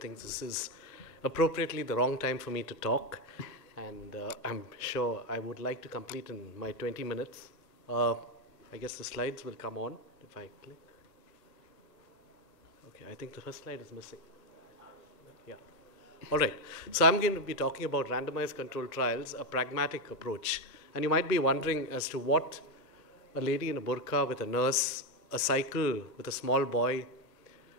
think this is appropriately the wrong time for me to talk. And I'm sure I would like to complete in my 20 minutes. I guess the slides will come on if I click. Okay, I think the first slide is missing. Yeah. All right. So I'm going to be talking about randomized controlled trials, a pragmatic approach. And you might be wondering as to what a lady in a burqa with a nurse, a cycle with a small boy,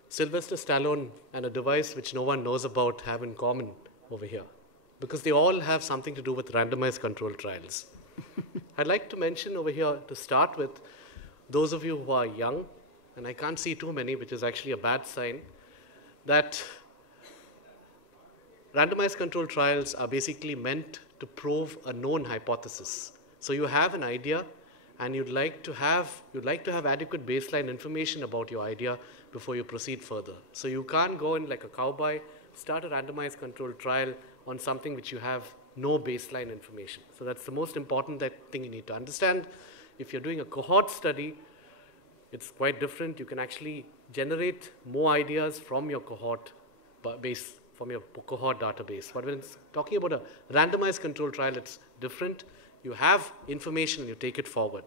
Sylvester Stallone, and a device which no one knows about have in common over here. Because they all have something to do with randomized controlled trials. I'd like to mention over here, to start with, those of you who are young, and I can't see too many, which is actually a bad sign, that randomized controlled trials are basically meant to prove a known hypothesis. So you have an idea, and you'd like to have adequate baseline information about your idea before you proceed further. So you can't go in like a cowboy, start a randomized controlled trial on something which you have no baseline information. So that's the most important thing you need to understand. If you're doing a cohort study, it's quite different. You can actually generate more ideas from your cohort base, from your cohort database. But when it's talking about a randomized controlled trial, it's different. You have information and you take it forward.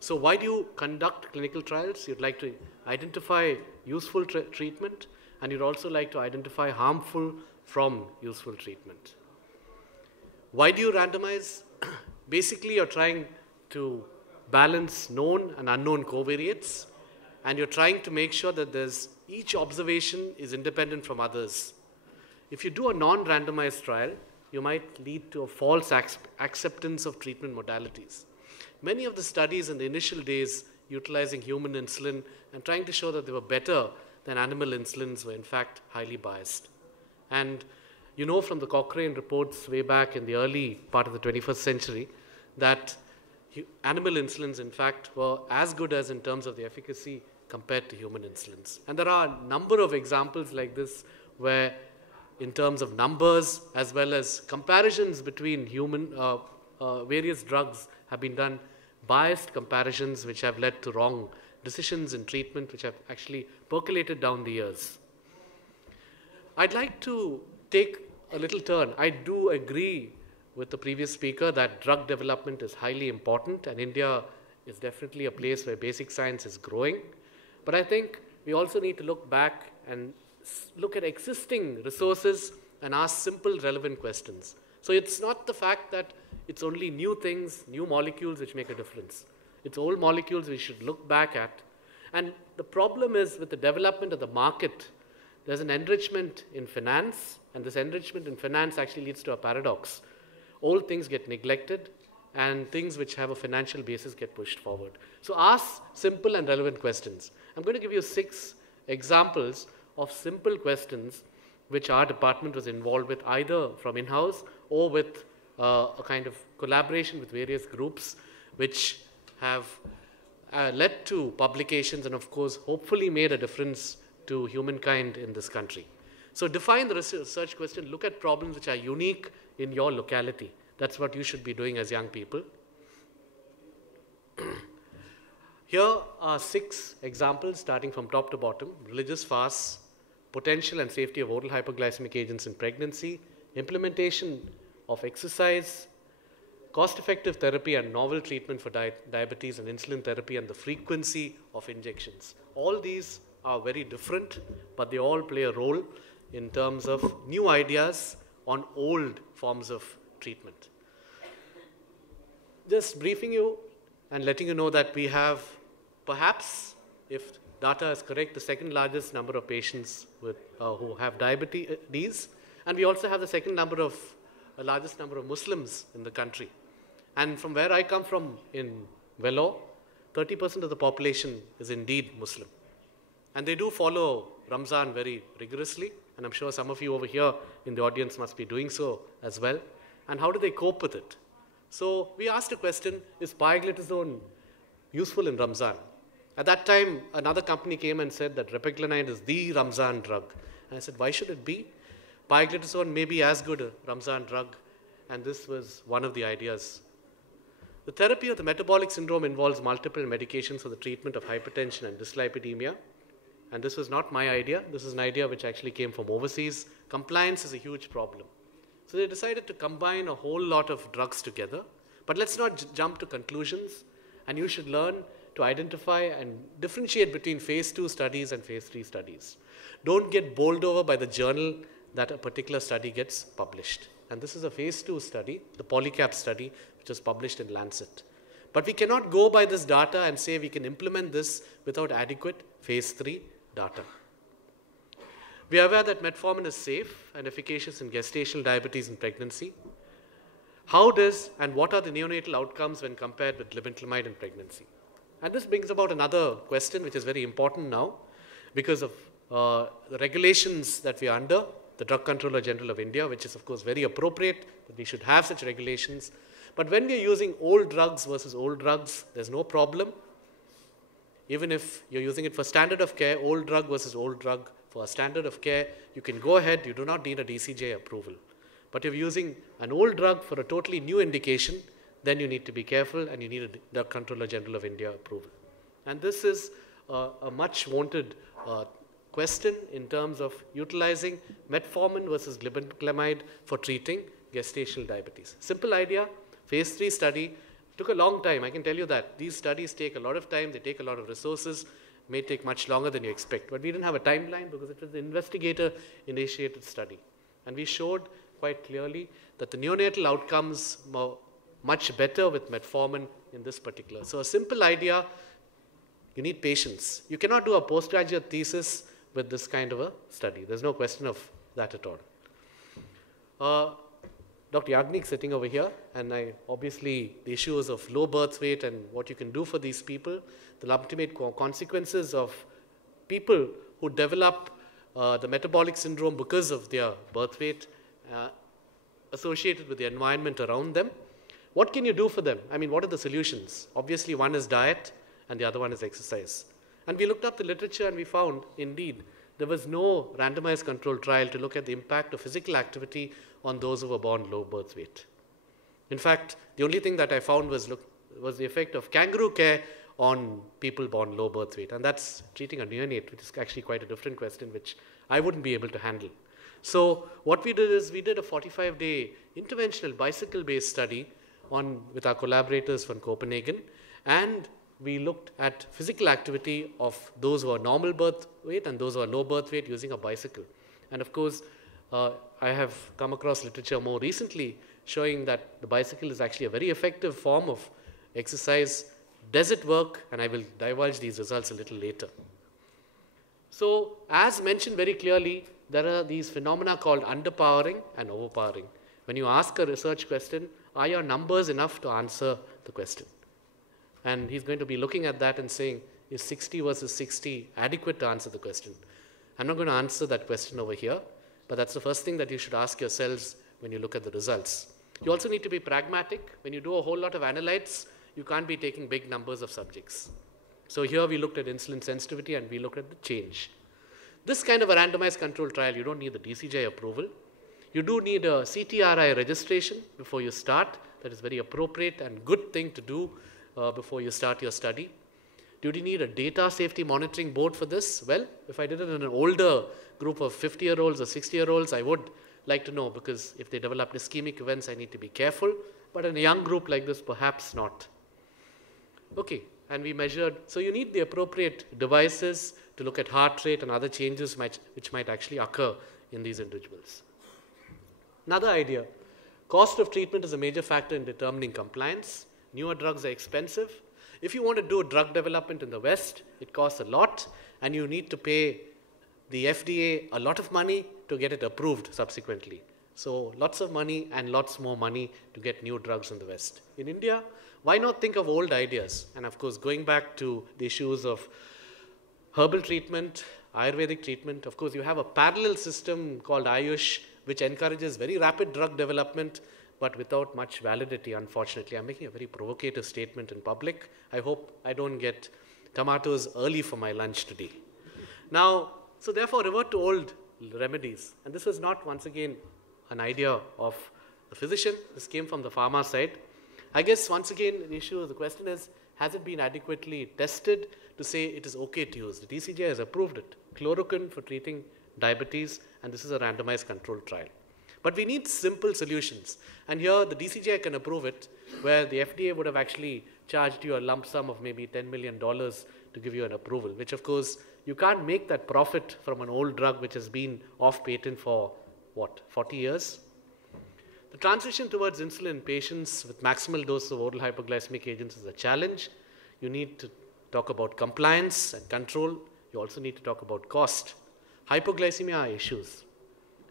So why do you conduct clinical trials? You'd like to identify useful treatment, and you'd also like to identify harmful from useful treatment. Why do you randomize? Basically, you're trying to balance known and unknown covariates, and you're trying to make sure that each observation is independent from others. If you do a non-randomized trial, you might lead to a false acceptance of treatment modalities. Many of the studies in the initial days utilizing human insulin and trying to show that they were better than animal insulins were in fact highly biased. And you know from the Cochrane reports way back in the early part of the 21st century that animal insulins in fact were as good as in terms of the efficacy compared to human insulins. And there are a number of examples like this where in terms of numbers as well as comparisons between various drugs have been done, biased comparisons which have led to wrong decisions in treatment which have actually percolated down the years. I'd like to take a little turn. I do agree with the previous speaker that drug development is highly important, and India is definitely a place where basic science is growing. But I think we also need to look back and look at existing resources and ask simple, relevant questions. So it's not the fact that it's only new things, new molecules which make a difference. It's old molecules we should look back at. And the problem is with the development of the market, there's an enrichment in finance, and this enrichment in finance actually leads to a paradox. Old things get neglected, and things which have a financial basis get pushed forward. So ask simple and relevant questions. I'm going to give you 6 examples of simple questions which our department was involved with, either from in-house or with a kind of collaboration with various groups which have led to publications and of course hopefully made a difference to humankind in this country. So define the research question, look at problems which are unique in your locality. That's what you should be doing as young people. Here are 6 examples starting from top to bottom: religious fasts, potential and safety of oral hypoglycemic agents in pregnancy, implementation of exercise, cost-effective therapy and novel treatment for diabetes and insulin therapy, and the frequency of injections. All these are very different, but they all play a role in terms of new ideas on old forms of treatment. Just briefing you and letting you know that we have perhaps, if data is correct, the second largest number of patients who have diabetes, and we also have the largest number of Muslims in the country. And from where I come from in Vellore, 30% of the population is indeed Muslim. And they do follow Ramzan very rigorously, and I'm sure some of you over here in the audience must be doing so as well. And how do they cope with it? So we asked a question, is pioglitazone useful in Ramzan? At that time, another company came and said that repaglinide is the Ramzan drug. And I said, why should it be? Pioglitazone may be as good a Ramzan drug, and this was one of the ideas. The therapy of the metabolic syndrome involves multiple medications for the treatment of hypertension and dyslipidemia. and this was not my idea, this is an idea which actually came from overseas. Compliance is a huge problem. So they decided to combine a whole lot of drugs together, but let's not jump to conclusions, and you should learn to identify and differentiate between phase 2 studies and phase 3 studies. Don't get bowled over by the journal that a particular study gets published. And this is a phase 2 study, the Polycap study, which was published in Lancet. But we cannot go by this data and say we can implement this without adequate phase 3 data. We are aware that metformin is safe and efficacious in gestational diabetes and pregnancy. How does and what are the neonatal outcomes when compared with glibenclamide in pregnancy? And this brings about another question which is very important now because of the regulations that we are under, the Drug Controller General of India, which is of course very appropriate that we should have such regulations. But when we are using old drugs versus old drugs, there's no problem. Even if you're using it for standard of care, old drug versus old drug, for a standard of care, you can go ahead, you do not need a DCJ approval. But if you're using an old drug for a totally new indication, then you need to be careful and you need a Drug Controller General of India approval. And this is a much wanted question in terms of utilizing metformin versus glibenclamide for treating gestational diabetes. Simple idea, phase 3 study, took a long time. I can tell you that. These studies take a lot of time, they take a lot of resources, may take much longer than you expect. But we didn't have a timeline because it was an investigator-initiated study. And we showed quite clearly that the neonatal outcomes were much better with metformin in this particular. So a simple idea, you need patience. You cannot do a postgraduate thesis with this kind of a study. There's no question of that at all. Dr. Yagnik sitting over here, and obviously the issues of low birth weight and what you can do for these people, the ultimate consequences of people who develop the metabolic syndrome because of their birth weight associated with the environment around them. What can you do for them? I mean, what are the solutions? Obviously, one is diet and the other one is exercise. And we looked up the literature and we found, indeed, there was no randomized controlled trial to look at the impact of physical activity on those who were born low birth weight. In fact, the only thing that I found was the effect of kangaroo care on people born low birth weight. And that's treating a neonate, which is actually quite a different question, which I wouldn't be able to handle. So what we did is we did a 45-day interventional bicycle-based study with our collaborators from Copenhagen, and we looked at physical activity of those who are normal birth weight and those who are low birth weight using a bicycle. And of course, I have come across literature more recently showing that the bicycle is actually a very effective form of exercise. Does it work? And I will divulge these results a little later. So, as mentioned very clearly, there are these phenomena called underpowering and overpowering. When you ask a research question, are your numbers enough to answer the question? And he's going to be looking at that and saying, is 60 versus 60 adequate to answer the question? I'm not going to answer that question over here, but that's the first thing that you should ask yourselves when you look at the results. You also need to be pragmatic. When you do a whole lot of analytes, you can't be taking big numbers of subjects. So here we looked at insulin sensitivity and we looked at the change. This kind of a randomized controlled trial, you don't need the DCJ approval. You do need a CTRI registration before you start. That is very appropriate and good thing to do before you start your study. Do you need a data safety monitoring board for this? Well, if I did it in an older group of 50-year-olds or 60-year-olds, I would like to know, because if they develop ischemic events, I need to be careful. But in a young group like this, perhaps not. Okay, and we measured. So you need the appropriate devices to look at heart rate and other changes which might actually occur in these individuals. Another idea, cost of treatment is a major factor in determining compliance. Newer drugs are expensive. If you want to do drug development in the West, it costs a lot, and you need to pay the FDA a lot of money to get it approved subsequently. So lots of money and lots more money to get new drugs in the West. In India, why not think of old ideas? And of course, going back to the issues of herbal treatment, Ayurvedic treatment, of course, you have a parallel system called Ayush, which encourages very rapid drug development, but without much validity, unfortunately. I'm making a very provocative statement in public. I hope I don't get tomatoes early for my lunch today. Now, so therefore, revert to old remedies. And this was not, once again, an idea of the physician. This came from the pharma side. I guess, once again, the question is, has it been adequately tested to say it is okay to use? The DCJ has approved it. chloroquine for treating diabetes, and this is a randomized controlled trial. But we need simple solutions. And here the DCGI can approve it, where the FDA would have actually charged you a lump sum of maybe $10 million to give you an approval, which of course you can't make that profit from an old drug which has been off patent for, what, 40 years? The transition towards insulin in patients with maximal doses of oral hypoglycemic agents is a challenge. You need to talk about compliance and control. You also need to talk about cost. Hypoglycemia are issues.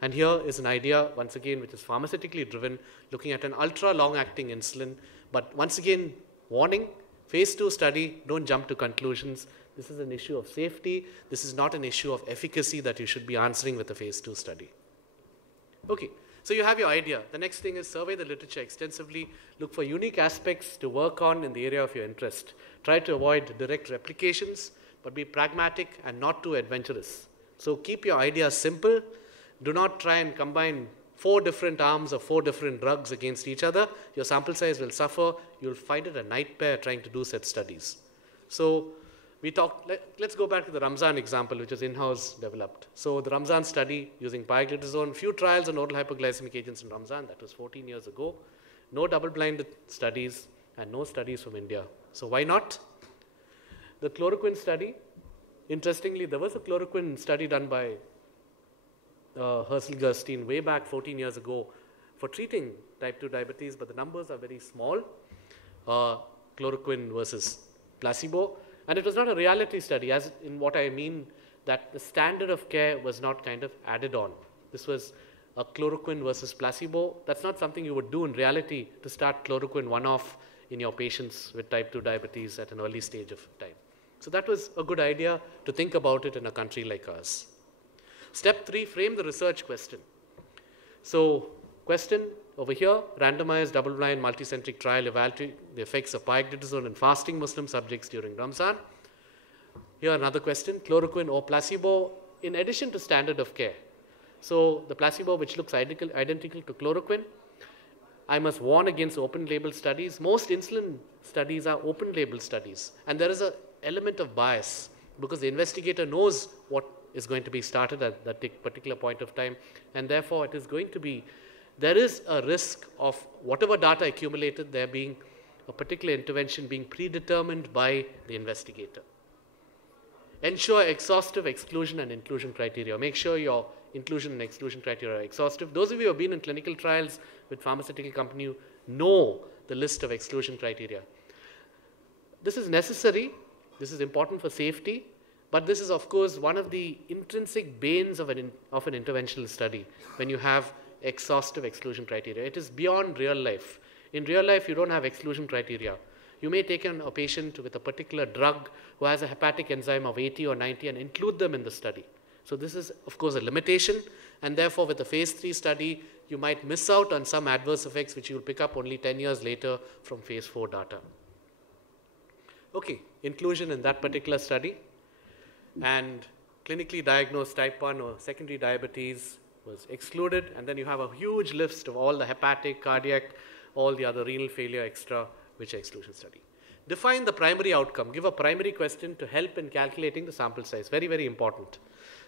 And here is an idea, once again, which is pharmaceutically driven, looking at an ultra long-acting insulin. But once again, warning, phase 2 study, don't jump to conclusions. This is an issue of safety. This is not an issue of efficacy that you should be answering with a phase 2 study. Okay, so you have your idea. The next thing is survey the literature extensively. Look for unique aspects to work on in the area of your interest. Try to avoid direct replications, but be pragmatic and not too adventurous. So keep your ideas simple. Do not try and combine 4 different arms of 4 different drugs against each other. Your sample size will suffer. You'll find it a nightmare trying to do such studies. So let's go back to the Ramzan example, which is in-house developed. So the Ramzan study using pioglitazone, few trials on oral hypoglycemic agents in Ramzan, that was 14 years ago. No double-blinded studies and no studies from India. So why not? The chloroquine study, interestingly, there was a chloroquine study done by Herschel Gerstein way back 14 years ago for treating type 2 diabetes, but the numbers are very small, chloroquine versus placebo. And it was not a reality study, as in what I mean that the standard of care was not kind of added on. This was a chloroquine versus placebo. That's not something you would do in reality to start chloroquine one-off in your patients with type 2 diabetes at an early stage of time. So that was a good idea to think about it in a country like ours. Step 3, frame the research question. So question over here, randomized double-blind multicentric trial evaluating the effects of pioglitazone in fasting Muslim subjects during Ramzan. Here another question, chloroquine or placebo in addition to standard of care. So the placebo, which looks identical to chloroquine. I must warn against open label studies. Most insulin studies are open label studies, and there is an element of bias because the investigator knows what is going to be started at that particular point of time, and therefore it is going to be, there is a risk of whatever data accumulated there being a particular intervention being predetermined by the investigator. Ensure exhaustive exclusion and inclusion criteria. Make sure your inclusion and exclusion criteria are exhaustive. Those of you who have been in clinical trials with pharmaceutical company know the list of exclusion criteria. This is necessary, this is important for safety, but this is of course one of the intrinsic banes of an interventional study when you have exhaustive exclusion criteria. It is beyond real life. In real life you don't have exclusion criteria. You may take in a patient with a particular drug who has a hepatic enzyme of 80 or 90 and include them in the study. So this is of course a limitation, and therefore with a phase 3 study you might miss out on some adverse effects which you will pick up only 10 years later from phase 4 data. Okay, inclusion in that particular study, and clinically diagnosed type 1 or secondary diabetes was excluded, and then you have a huge list of all the hepatic, cardiac, all the other renal failure extra, which are exclusion study. Define the primary outcome. Give a primary question to help in calculating the sample size. Very, very important.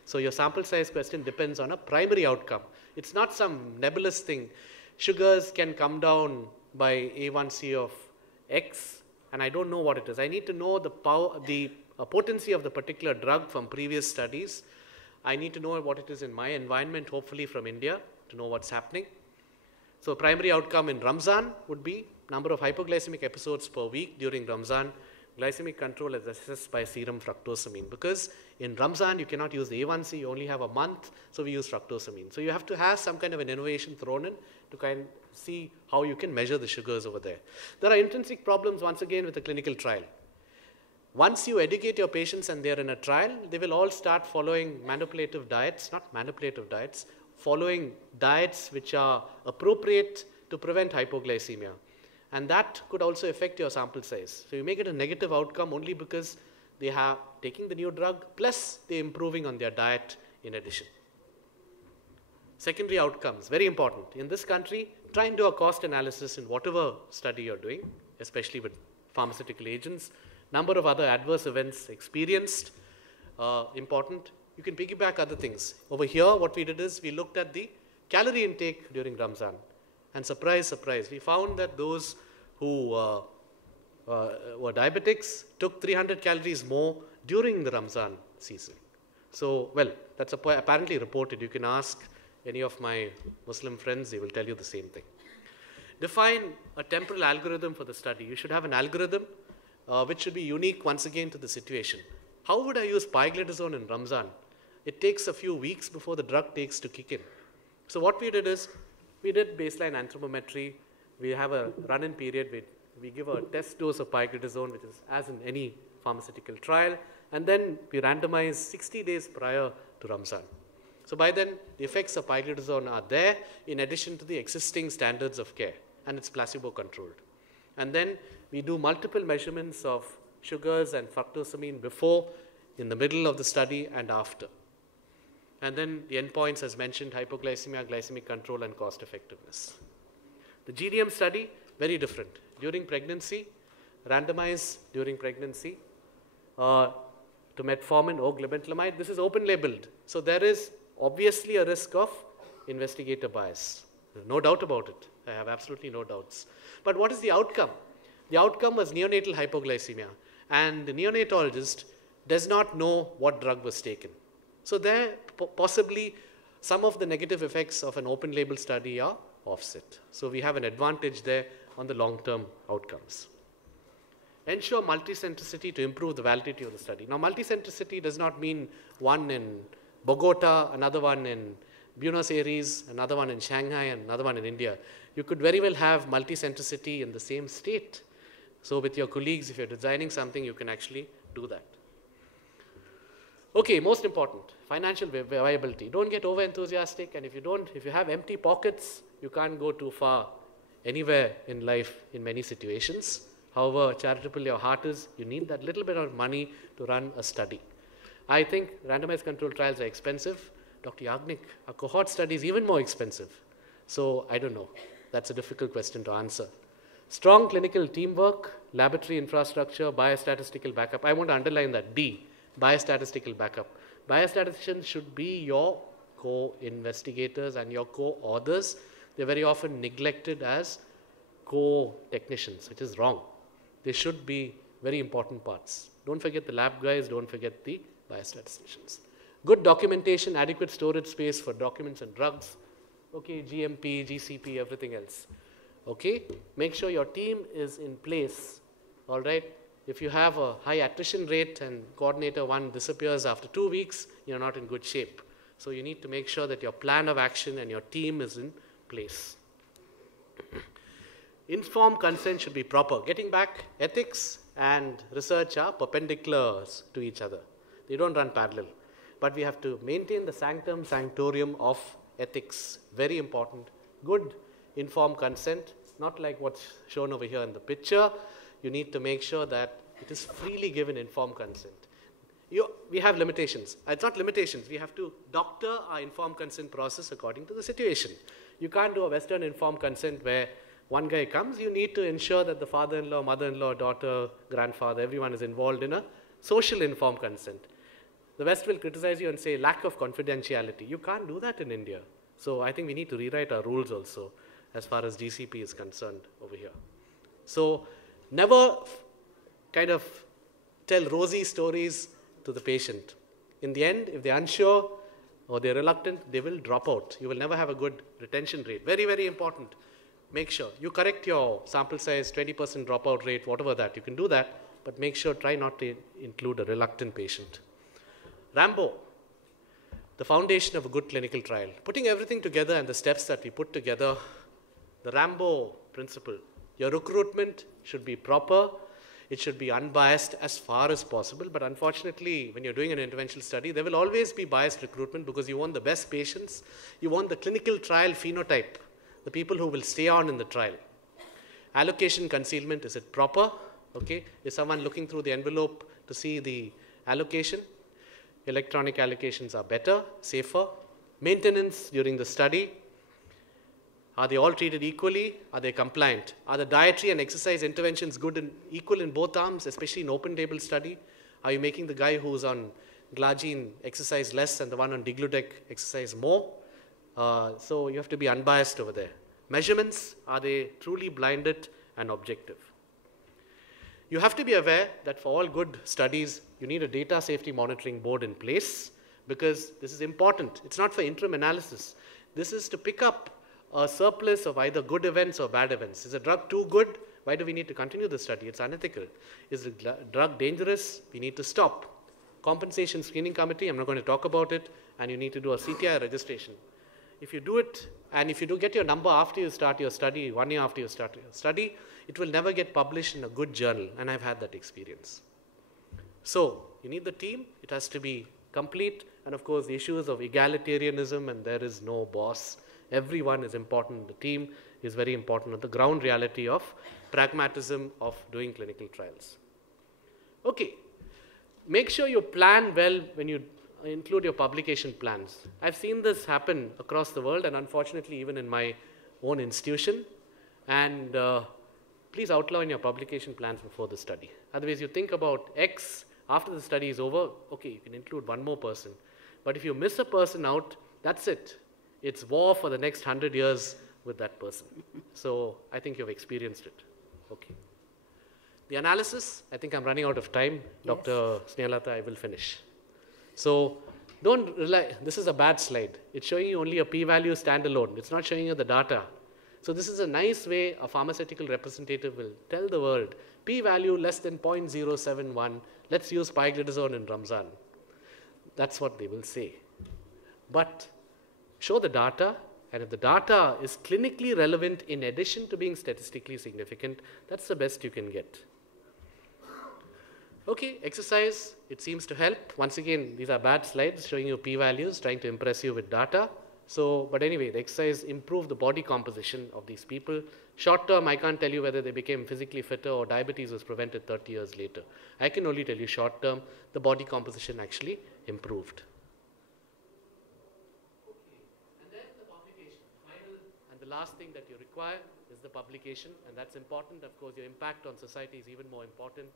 So your sample size question depends on a primary outcome. It's not some nebulous thing. Sugars can come down by A1C of X, and I don't know what it is. I need to know the potency of the particular drug from previous studies. I need to know what it is in my environment, hopefully from India, to know what's happening. So primary outcome in Ramzan would be number of hypoglycemic episodes per week during Ramzan. Glycemic control is assessed by serum fructosamine, because in Ramzan you cannot use the A1C, you only have a month, so we use fructosamine. So you have to have some kind of an innovation thrown in to kind of see how you can measure the sugars over there. There are intrinsic problems once again with the clinical trial. Once you educate your patients and they're in a trial, they will all start following manipulative diets, following diets which are appropriate to prevent hypoglycemia. And that could also affect your sample size. So you may get a negative outcome only because they are taking the new drug, plus they're improving on their diet in addition. Secondary outcomes, very important. In this country, try and do a cost analysis in whatever study you're doing, especially with pharmaceutical agents. Number of other adverse events experienced, important. you can piggyback other things. Over here, what we did is we looked at the calorie intake during Ramzan. And surprise, surprise, we found that those who were diabetics took 300 calories more during the Ramzan season. So, well, that's apparently reported. You can ask any of my Muslim friends, they will tell you the same thing. Define a temporal algorithm for the study. You should have an algorithm which should be unique once again to the situation. How would I use pioglitazone in Ramzan? It takes a few weeks before the drug takes to kick in. So what we did is, we did baseline anthropometry. We have a run-in period. We give a test dose of pioglitazone, which is as in any pharmaceutical trial. And then we randomize 60 days prior to Ramzan. So by then, the effects of pioglitazone are there in addition to the existing standards of care. And it's placebo-controlled. And then we do multiple measurements of sugars and fructosamine before, in the middle of the study, and after. And then the endpoints, as mentioned, hypoglycemia, glycemic control, and cost effectiveness. The GDM study, very different. During pregnancy, randomized during pregnancy to metformin or glibenclamide. This is open-labeled. So there is obviously a risk of investigator bias. There's no doubt about it. I have absolutely no doubts. But what is the outcome? The outcome was neonatal hypoglycemia. And the neonatologist does not know what drug was taken. So there, possibly, some of the negative effects of an open-label study are offset. So we have an advantage there on the long-term outcomes. Ensure multicentricity to improve the validity of the study. Now, multicentricity does not mean one in Bogota, another one in Buenos Aires, another one in Shanghai, and another one in India. You could very well have multicentricity in the same state. So with your colleagues, if you're designing something, you can actually do that. Okay, most important, financial viability. Don't get over-enthusiastic, and if you have empty pockets, you can't go too far anywhere in life in many situations. However charitable your heart is, you need that little bit of money to run a study. I think randomized controlled trials are expensive. Dr. Yagnik, a cohort study is even more expensive. So I don't know. That's a difficult question to answer. Strong clinical teamwork, laboratory infrastructure, biostatistical backup. I want to underline that, D, biostatistical backup. Biostatisticians should be your co-investigators and your co-authors. They're very often neglected as co-technicians, which is wrong. They should be very important parts. Don't forget the lab guys, don't forget the biostatisticians. Good documentation, adequate storage space for documents and drugs. Okay, GMP, GCP, everything else. Okay, make sure your team is in place, all right? If you have a high attrition rate and coordinator 1 disappears after 2 weeks, you're not in good shape. So you need to make sure that your plan of action and your team is in place. Informed consent should be proper. Getting back, ethics and research are perpendicular to each other. They don't run parallel. But we have to maintain the sanctum sanctorium of ethics. Very important. Good informed consent, not like what's shown over here in the picture. You need to make sure that it is freely given informed consent. We have limitations. It's not limitations. We have to doctor our informed consent process according to the situation. You can't do a Western informed consent where one guy comes. You need to ensure that the father-in-law, mother-in-law, daughter, grandfather, everyone is involved in a social informed consent. The West will criticize you and say lack of confidentiality. You can't do that in India. So I think we need to rewrite our rules also as far as GCP is concerned over here. So never kind of tell rosy stories to the patient. In the end, if they're unsure or they're reluctant, they will drop out. You will never have a good retention rate. Very, very important. Make sure you correct your sample size, 20% dropout rate, whatever that. You can do that, but make sure, try not to include a reluctant patient. Rambo, the foundation of a good clinical trial. Putting everything together and the steps that we put together, the Rambo principle. Your recruitment should be proper. It should be unbiased as far as possible. But unfortunately, when you're doing an interventional study, there will always be biased recruitment because you want the best patients. You want the clinical trial phenotype, the people who will stay on in the trial. Allocation concealment, is it proper? Okay. Is someone looking through the envelope to see the allocation? Electronic allocations are better, safer. Maintenance during the study. Are they all treated equally? Are they compliant? Are the dietary and exercise interventions good and equal in both arms, especially in open label study? Are you making the guy who's on glargine exercise less and the one on digludec exercise more. So you have to be unbiased over there. Measurements, are they truly blinded and objective? You have to be aware that for all good studies, you need a data safety monitoring board in place, because this is important. It's not for interim analysis. This is to pick up a surplus of either good events or bad events. Is a drug too good? Why do we need to continue the study? It's unethical. Is the drug dangerous? We need to stop. Compensation screening committee, I'm not going to talk about it, and you need to do a CTI registration. If you do it, and if you do get your number after you start your study, 1 year after you start your study, it will never get published in a good journal, and I've had that experience. So, you need the team, it has to be complete, and of course the issues of egalitarianism and there is no boss. Everyone is important, the team is very important, the ground reality of pragmatism of doing clinical trials. Okay, make sure you plan well when you include your publication plans. I've seen this happen across the world and unfortunately even in my own institution, and please outline your publication plans before the study. Otherwise you think about X, after the study is over, okay, you can include one more person. But if you miss a person out, that's it. It's war for the next 100 years with that person. So I think you've experienced it. Okay. The analysis, I think I'm running out of time. Yes. Dr. Snehalata, I will finish. So don't rely, this is a bad slide. It's showing you only a p-value standalone. It's not showing you the data. So this is a nice way a pharmaceutical representative will tell the world, p-value less than 0.071, let's use pioglitazone in Ramzan. That's what they will say. But show the data, and if the data is clinically relevant in addition to being statistically significant, that's the best you can get. Okay, exercise, it seems to help. Once again, these are bad slides showing you p-values, trying to impress you with data. So, but anyway, the exercise improved the body composition of these people. Short term, I can't tell you whether they became physically fitter or diabetes was prevented 30 years later. I can only tell you short term, the body composition actually improved. Okay. And then the publication. Final and the last thing that you require is the publication, and that's important. Of course, your impact on society is even more important,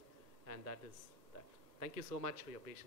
and that is that. Thank you so much for your patience.